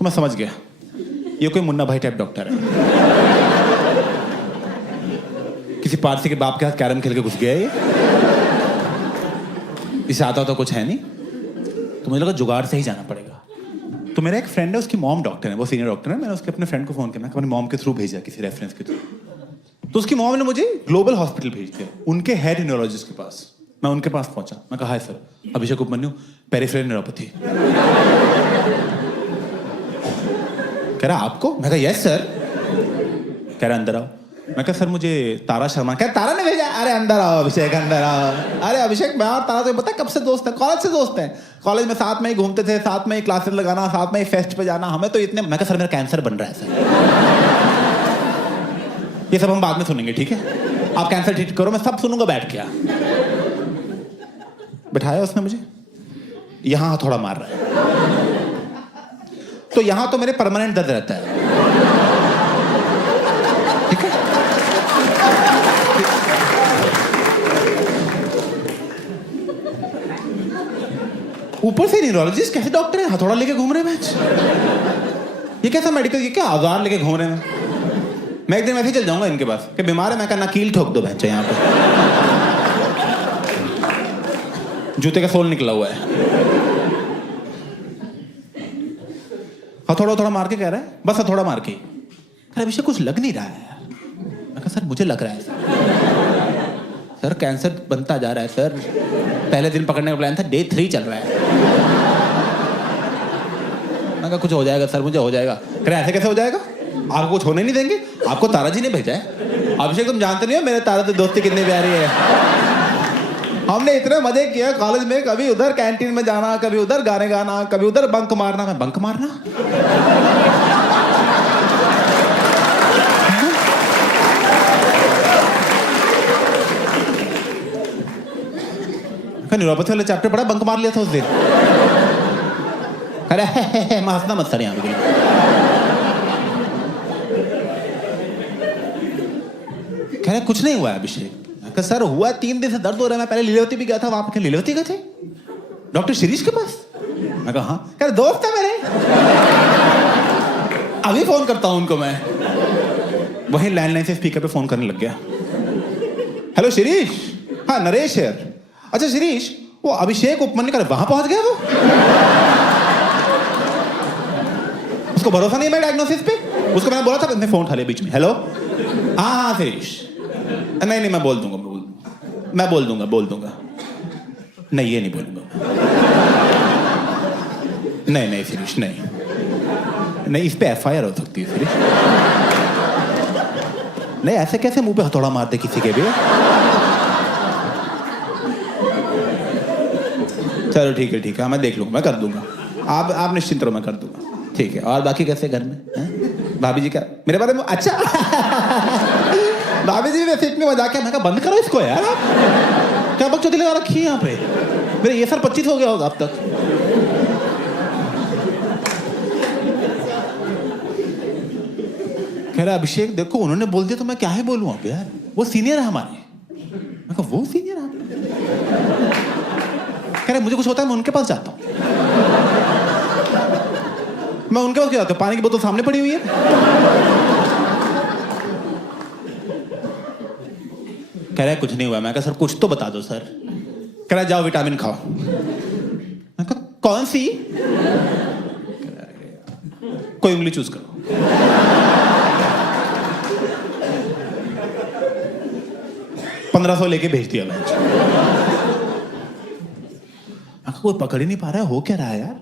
तो मैं समझ गया ये कोई मुन्ना भाई टाइप डॉक्टर है। किसी पारसी के बाप के साथ कैरम खेल के घुस गया ये। इसे आता तो कुछ है नहीं, तो मुझे लगा जुगाड़ से ही जाना पड़ेगा। तो मेरा एक फ्रेंड है, उसकी मॉम डॉक्टर है, वो सीनियर डॉक्टर है। मैंने उसके अपने फ्रेंड को फोन किया, अपनी मॉम के थ्रू भेजा, किसी रेफरेंस के थ्रू। तो उसकी मॉम ने मुझे ग्लोबल हॉस्पिटल भेज दिया, उनके हेड न्यूरोलॉजिस्ट के पास। मैं उनके पास पहुंचा, मैं कहा हाय सर, अभिषेक उपमन्यु, पेरिफेरल न्यूरोपैथी। कह रहा आपको? मैं कहा यस सर। कह रहा अंदर आओ। मैं कहा सर मुझे तारा शर्मा। कह तारा ने भेजा? अरे अंदर आओ अभिषेक, अंदर आओ। अरे अभिषेक, मैं और तारा तो पता है कब से दोस्त है, कॉलेज से दोस्त हैं। कॉलेज में साथ में ही घूमते थे, साथ में ही क्लासेस लगाना, साथ में ही फेस्ट पे जाना, हमें तो इतने। मैं कहा सर मेरा कैंसर बन रहा है सर। ये सब हम बाद में सुनेंगे, ठीक है? आप कैंसर ठीक करो, मैं सब सुनूंगा बैठ के। बिठाया उसने मुझे, यहां हथौड़ा मार रहा है, तो यहां तो मेरे परमानेंट दर्द रहता है, ठीक है? ऊपर से न्यूरोलॉजिस्ट कैसे डॉक्टर है, हथौड़ा लेके घूम रहे हैं मैच। ये कैसा मेडिकल, ये क्या औजार लेके घूम रहे हैं? मैं एक दिन वैसे ही चल जाऊंगा इनके पास कि बीमार है, मैं कहना कील ठोक दो बच्चे यहाँ पे। जूते का सोल निकला हुआ है। हथौड़ा थोड़ा मार के कह रहा है, बस हथौड़ा मार के। अरे अभिषेक कुछ लग नहीं रहा है यार। मैं कहा सर मुझे लग रहा है सर, कैंसर बनता जा रहा है सर। पहले दिन पकड़ने का प्लान था, डे 3 चल रहा है। मैं कहा कुछ हो जाएगा सर, मुझे हो जाएगा। कह रहे ऐसे कैसे हो जाएगा, आपको कुछ होने नहीं देंगे, आपको तारा जी ने भेजा है। अभिषेक तुम जानते नहीं हो मेरे तारा से दोस्ती कितनी प्यारी है। हमने इतने मजे किए कॉलेज में, कभी उधर कैंटीन में जाना, कभी उधर गाने गाना, कभी उधर बंक मारना। मैं बंक मारना? न्यूरोपैथी वाले चैप्टर पढ़ा, बंक मार लिया था उस दिन। अरे मैं हंसना मत सर यहाँ पे। कह रहे कुछ नहीं हुआ है अभिषेक। सर हुआ 3 दिन से दर्द हो रहा है, मैं पहले लीलावती भी गया था, वहां पे लीलावती गए थे डॉक्टर शिरीष के पास। मैं कहा हाँ। कह रहे दोस्त है मेरे, अभी फोन करता हूं उनको मैं। वहीं लैंडलाइन से स्पीकर पे फोन करने लग गया। हेलो शिरीष, हाँ नरेश है। अच्छा शिरीष, वो अभिषेक उपमन्यु कर वहां पहुंच गया वो? उसको भरोसा नहीं है मेरे डायग्नोसिस पे? उसको मैंने बोला था, उसने फोन उठा लिया बीच में। हेलो, हाँ शिरीष, नहीं मैं बोल दूंगा, मैं बोल दूंगा। नहीं ये नहीं बोलूंगा। नहीं शिरीष, नहीं इस पे एफआईआर हो सकती है शिरीष। नहीं ऐसे कैसे मुंह पे हथौड़ा मारते किसी के भी। चलो ठीक है, मैं देख लूंगा, मैं कर दूंगा। आप निश्चिंत रहो, मैं कर दूंगा, ठीक है? और बाकी कैसे घर में भाभी जी क्या मेरे बारे में? अच्छा भाभी जी वैसे इतनी मजाक है। मैं कहा बंद करो इसको यार, क्या बकचोदी लगा रखी है यहाँ पे। मेरे ये सर 25 हो गया होगा अब तक। कह रहा अभिषेक देखो उन्होंने बोल दिया तो मैं क्या ही बोलूं अब यार, वो सीनियर है हमारे। मैं कहा वो सीनियर है? कह रहे मुझे कुछ होता है मैं उनके पास जाता हूँ। मैं उनके पास क्या जाता हूँ, पानी की बोतल सामने पड़ी हुई है। कह रहा है कुछ नहीं हुआ। मैं कहा सर कुछ तो बता दो सर। कह रहा जाओ विटामिन खाओ। मैं कहा कौन सी? कोई उंगली चूज करो। $1500 लेके भेज दिया मैं। कोई पकड़ ही नहीं पा रहा है, हो क्या रहा है यार?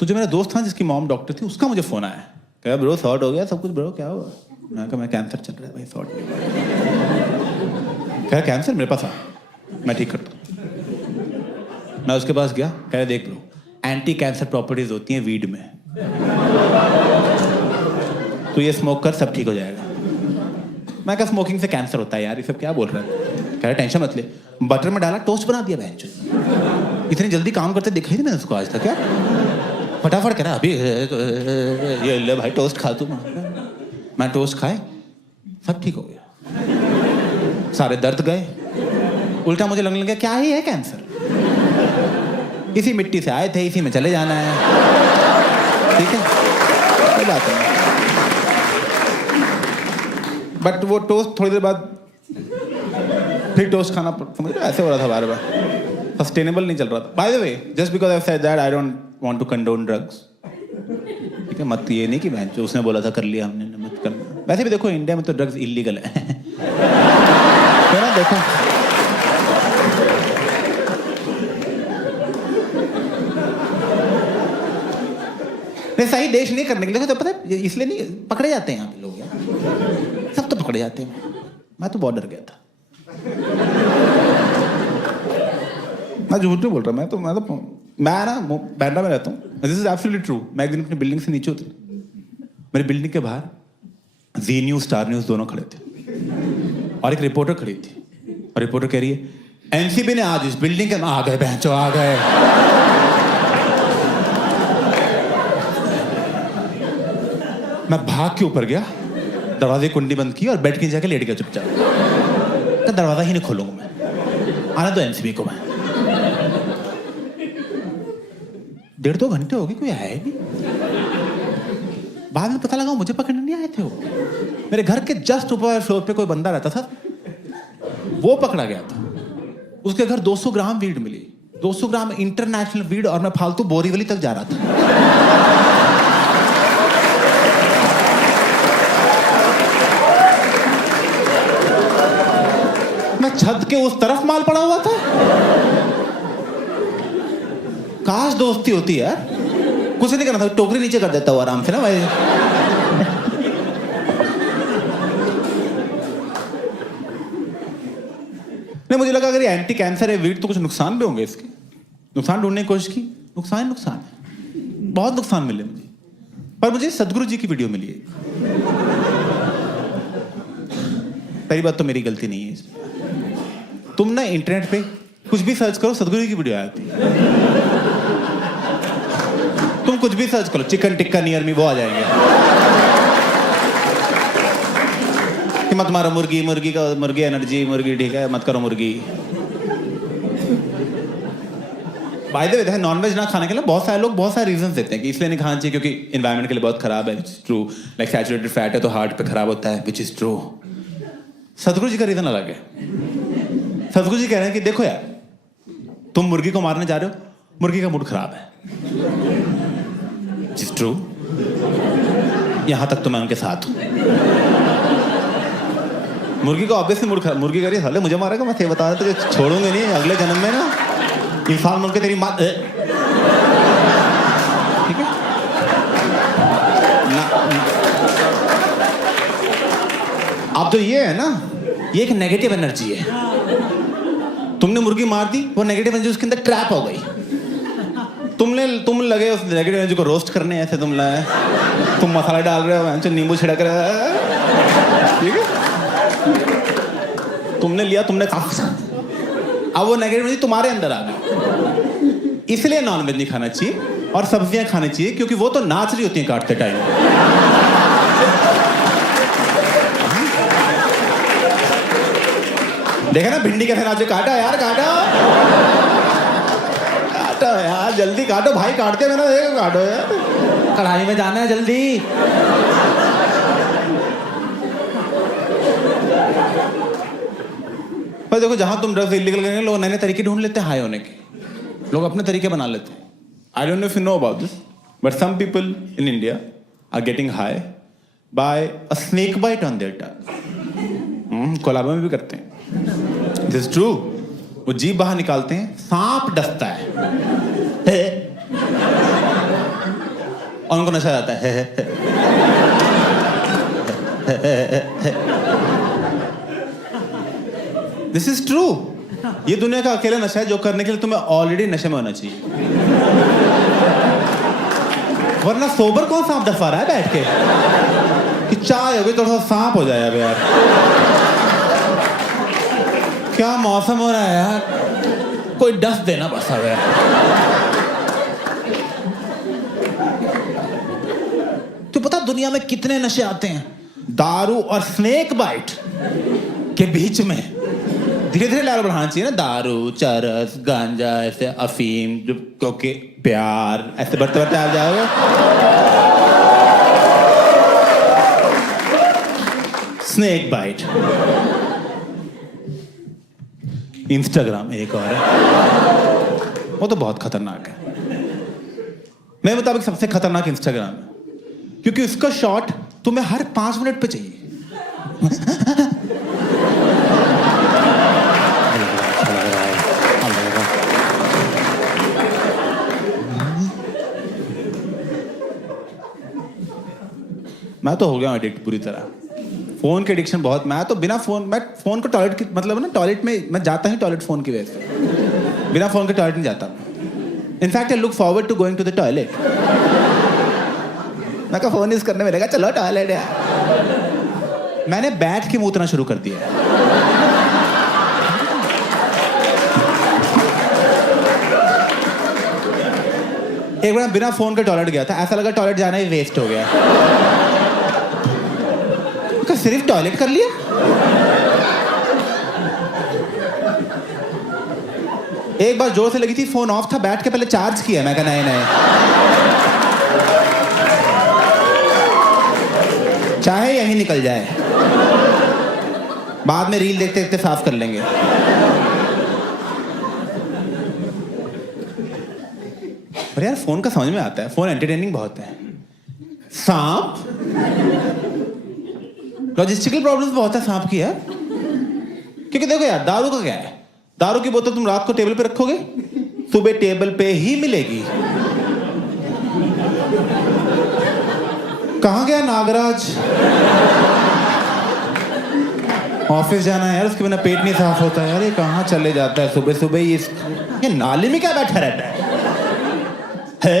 तो जो मेरा दोस्त था जिसकी मॉम डॉक्टर थी, उसका मुझे फोन आया। कहा ब्रो सॉर्ट हो गया सब कुछ ब्रो, क्या हुआ? मैं कहा मैं कैंसर चल रहा है भाई, सॉर्ट नहीं हुआ। कह कैंसर मेरे पास आ, मैं ठीक करता हूँ। मैं उसके पास गया, कह रहे देख लो एंटी कैंसर प्रॉपर्टीज होती हैं वीड में, तो ये स्मोक कर सब ठीक हो जाएगा। मैं कहा स्मोकिंग से कैंसर होता है यार, ये सब क्या बोल रहा है? कह रहा टेंशन मत ले, बटर में डाला टोस्ट बना दिया बहन। इतनी जल्दी काम करते देखा ही नहीं मैंने उसको आज तक। क्या फटाफट कह रहा अभी ये ले भाई टोस्ट खा तू। मैं टोस्ट खाए, सब ठीक हो गया, सारे दर्द गए। उल्टा मुझे लगने लगा क्या ही है कैंसर, इसी मिट्टी से आए थे, इसी में चले जाना है। ठीक है। कोई बात नहीं। बट वो टोस्ट थोड़ी देर बाद फिर टोस्ट खाना समझ रहे, ऐसे हो रहा था बार बार, सस्टेनेबल नहीं चल रहा था। By the way, just because I said that I don't want to condone drugs, ठीक है, मत ये नहीं कि मैं जो उसने बोला था कर लिया हमने, मत करना। वैसे भी देखो इंडिया में तो ड्रग्स इलीगल है तो ना देखो, नहीं सही देश नहीं करने के लिए तो पता है, इसलिए नहीं पकड़े जाते हैं यहाँ पे लोग यार, सब तो पकड़े जाते हैं। मैं तो बहुत डर गया था, मैं झूठ नहीं बोल रहा, मैं ना बैंड्रा में रहता हूँ, दिस इज एब्सोल्युटली ट्रू। मैं एक दिन अपनी बिल्डिंग से नीचे उतरा, मेरी बिल्डिंग के बाहर जी न्यूज, स्टार न्यूज दोनों खड़े थे और एक रिपोर्टर खड़ी थी, और रिपोर्टर कह रही है एनसीबी ने आज इस बिल्डिंग के, आ गए बहनचो आ गए। मैं भाग के ऊपर गया, दरवाजे की कुंडी बंद की और बेड के जाके लेट गया चुपचाप, तो दरवाजा ही नहीं खोलूंगा मैं, आना तो एनसीबी को। मैं 1.5-2 घंटे हो गए, कोई आया ही नहीं। बाद में पता लगा मुझे पकड़ने नहीं आए थे, वो मेरे घर के जस्ट ऊपर फ्लोर पे कोई बंदा रहता था, वो पकड़ा गया था। उसके घर 200 ग्राम वीड मिली, 200 ग्राम इंटरनेशनल वीड, और मैं फालतू बोरीवली तक जा रहा था। मैं छत के उस तरफ माल पड़ा हुआ था। काश दोस्ती होती यार, कुछ नहीं करना था, टोकरी नीचे कर देता हूँ आराम से ना भाई। नहीं, मुझे लगा अगर ये एंटी कैंसर है वीट तो कुछ नुकसान भी होंगे इसके, नुकसान ढूंढने की कोशिश की, नुकसान है, बहुत नुकसान मिले मुझे। पर मुझे सदगुरु जी की वीडियो मिली है। पहली बात तो मेरी गलती नहीं है इसमें, तुम ना इंटरनेट पे कुछ भी सर्च करो, सदगुरु जी की वीडियो आती है। तुम कुछ भी सर्च करो, चिकन टिक्का नियर मी, वो आ जाएंगे कि मत मारो मुर्गी, मुर्गी का मुर्गी एनर्जी, मुर्गी ठीक है, मत करो मुर्गी। बाय द वे, नॉनवेज ना खाने के लिए बहुत सारे लोग बहुत सारे रीजंस देते हैं कि इसलिए नहीं खाना चाहिए क्योंकि एनवायरनमेंट के लिए बहुत खराब है, ट्रू। लाइक सैचुरेटेड फैट है तो हार्ट पे खराब होता है, विच इज ट्रू। सदगुरु जी का रीजन अलग है। सदगुरु जी कह रहे हैं कि देखो यार, तुम मुर्गी को मारने जा रहे हो, मुर्गी का मूड खराब है, विच इज ट्रू। यहां तक तो मैं उनके साथ हूं। मुर्गी का ऑब्वियसली मूड खराब, मुर्गी कह रही है साले मुझे मारेगा, मैं बता रहा तुझे छोड़ूंगे नहीं, अगले जन्म में ना इंसान बन के तेरी माँ, ठीक है ना। अब तो ये है ना, ये एक नेगेटिव एनर्जी है। तुमने मुर्गी मार दी, वो नेगेटिव एनर्जी उसके अंदर ट्रैप हो गई। तुम लगे उस नेगेटिव एनर्जी को रोस्ट करने, ऐसे तुम मसाला डाल रहे हो, नींबू छिड़क रहे हो, ठीक है, तुमने लिया, तुमने काफी, अब वो नेगेटिव एनर्जी तुम्हारे अंदर आ गई। इसलिए नॉनवेज नहीं खाना चाहिए और सब्जियां खानी चाहिए, क्योंकि वो तो नाच रही होती हैं काटते टाइम। देखा ना भिंडी कैसे नाचे, काटा यार, काटा यार, जल्दी काटो भाई, काटते मेरा, देखो काटो यार, कढ़ाई में जाना है जल्दी। पर देखो, जहां तुम ड्रग्स इलीगल करेंगे, लोग नए नए तरीके ढूंढ लेते हैं हाई होने के, लोग अपने तरीके बना लेते हैं। I don't know if you know about this, but some people in India are getting high by a snake bite on their tongue. Colaba में भी करते हैं, दिस इज ट्रू। वो जीभ बाहर निकालते हैं, सांप डसता है और उनको नशा आता है। This is true. ये दुनिया का अकेला नशा है जो करने के लिए तुम्हें ऑलरेडी नशे में होना चाहिए, वरना सोबर कौन सांप डसवा रहा है बैठ के कि चाय हो गई थोड़ा सा सांप हो जाए। अब यार क्या मौसम हो रहा है यार, कोई डस देना बस। अब यार तो पता दुनिया में कितने नशे आते हैं, दारू और स्नेक बाइट के बीच में धीरे धीरे लेवल बढ़ाना चाहिए ना। दारू, चरस, गांजा, ऐसे अफीम, क्योंकि प्यार, ऐसे बढ़ते बढ़ते आ जाओगे। Snake bite. इंस्टाग्राम एक और है, वो तो बहुत खतरनाक है। मेरे मुताबिक सबसे खतरनाक इंस्टाग्राम है, क्योंकि उसका शॉट तुम्हें हर 5 मिनट पे चाहिए। मैं तो हो गया एडिक्ट पूरी तरह। फोन की एडिक्शन बहुत। मैं तो बिना फोन, मैं फोन को टॉयलेट की मतलब ना, टॉयलेट में मैं जाता ही टॉयलेट फोन की वजह से। बिना फोन के टॉयलेट नहीं जाता। In fact I look forward to going to the toilet. मैं कहा फोन यूज करने मिलेगा, चलो टॉयलेट है। मैंने बैठ के मूतना शुरू कर दिया। एक बार बिना फोन के टॉयलेट गया था, ऐसा लगा टॉयलेट जाना ही वेस्ट हो गया। सिर्फ टॉयलेट कर लिया। एक बार जोर से लगी थी, फोन ऑफ था, बैठ के पहले चार्ज किया। मैं कहा नहीं नहीं, चाहे यही निकल जाए, बाद में रील देखते देखते साफ कर लेंगे। पर यार फोन का समझ में आता है, फोन एंटरटेनिंग बहुत है। सांप, लॉजिस्टिकल प्रॉब्लम्स बहुत है सांप की है। क्योंकि देखो यार, दारू का क्या है, दारू की बोतल तुम रात को टेबल पे रखोगे, सुबह टेबल पे ही मिलेगी। कहाँ गया नागराज? ऑफिस जाना है यार, उसके बिना पेट नहीं साफ होता है यार। ये कहाँ चले जाता है सुबह सुबह? ये नाली में क्या बैठा रहता है?